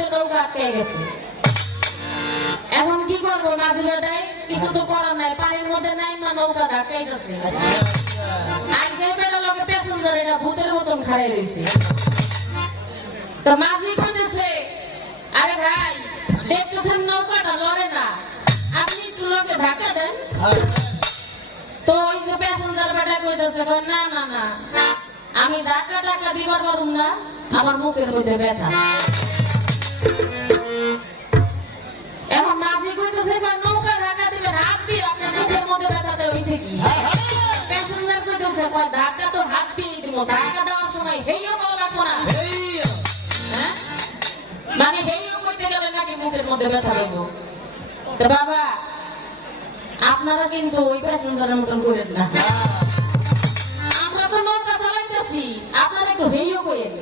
মধ্যে নৌকা আটকে গেছে। এখন কি করবো মাঝি বেটাই? কিছু তো করার নাই, পানির মধ্যে নাই না নৌকা আটকাই গেছে। আর যে বেটা লোকে প্যাসেঞ্জার এটা ভূতের মতন খাড়াই রয়েছে। তো মাঝি কইতেছে, আরে ভাই দেখতেছেন নৌকাটা লড়ে না, আপনি একটু লোকে ধাক্কা দেন। তো ওই যে প্যাসেঞ্জার বেটা কইতেছে, না না না আমি ধাক্কা টাকা দিবার পারুম না, আমার মুখের মধ্যে ব্যথা। এখন মাঝি কইতেছে নৌকা ধাক্কা দিবেন হাত দিয়ে, আপনার মুখের মধ্যে ব্যথাতে হয়েছে কি? প্যাসেঞ্জার কইতেছে ধাক্কা তো হাত দিয়ে দিব, ধাক্কা দেওয়ার সময় হেইও কল রাখবো না। হ্যাঁ মানে হেইও কইতে গেলে নাকি মুখের মধ্যে ব্যথা পাইব। তো বাবা আপনারা কিন্তু ওই প্যাসেঞ্জারের মতন করেন না, আমরা তো নৌকা চালাইতেছি, আপনারা একটু হেইও কইেন।